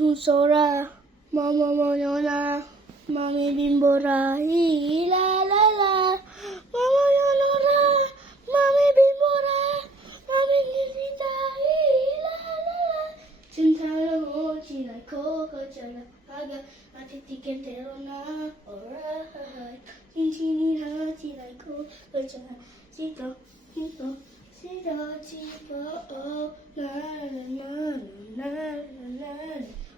Sora, Mama Monona, Mami Bimbora, la la la, Mama Monona, Mami Bimbora, Mami Nivita, la la la. Cintala mo, cina ko, kacala, aga, atiti kentero na, alright. Cintini ha, cina ko, kacala, cito, cito. Oh, na na na na na na.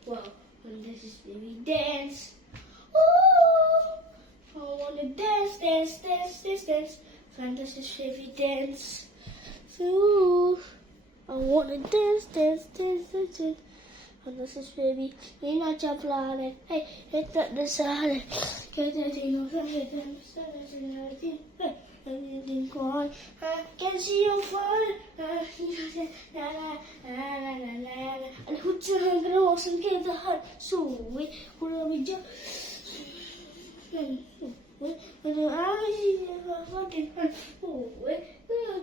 Wow, and this is baby dance. Ooh, I wanna dance, dance, dance, dance, dance. And this is baby dance. Ooh, I wanna dance, dance, dance, dance, dance. And this is baby. We not jump line. Hey, hit the side. Get the thing over here. Hey. I can see your fun. And who's going to walk and get the hut? So we will be just. But the eyes are fucking hurt. Oh, we're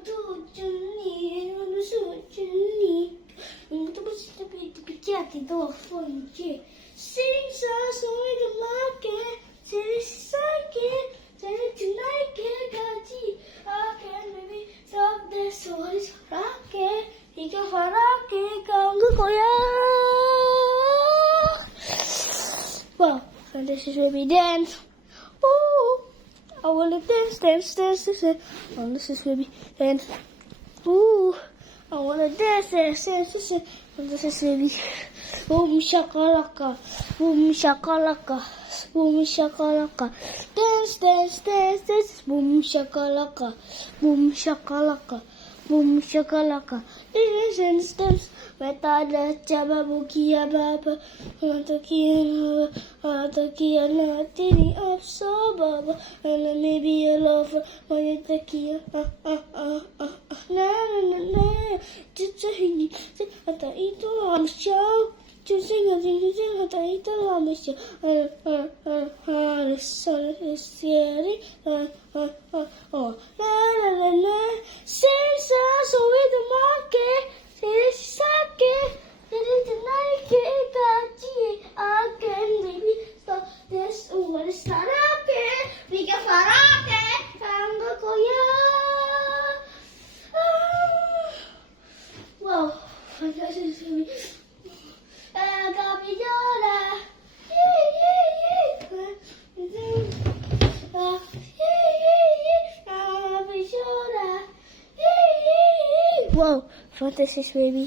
to Johnny and the suit Johnny. And the bus to be getting the phone. Sing songs on the market. Say this again. Say it tonight, get I can maybe stop this. So it's rocket. He can fire rocket. Well, and this is baby dance. Ooh, I wanna dance, dance, dance, dance, dance. Oh, this is baby dance. Ooh, I wanna dance, dance, dance, dance, dance. And this is baby. Boom shakalaka, boom shakalaka, boom shakalaka. Dance, dance, dance, dance. Boom shakalaka, boom shakalaka, boom shakalaka. Dance, dance. Metada chaba bukia baba, Atakia natini up so baba, and maybe a lover, my takia, na Chichahini, Ata Ito on show, to sing a thing, Ata Ito on the show, the sun is scary, oh, la, since us with the market. I can maybe stop this. What is that? Okay, we can fly rocket. I'm the Koya. Wow, fantastic. Capillora. Wow, fantastic baby.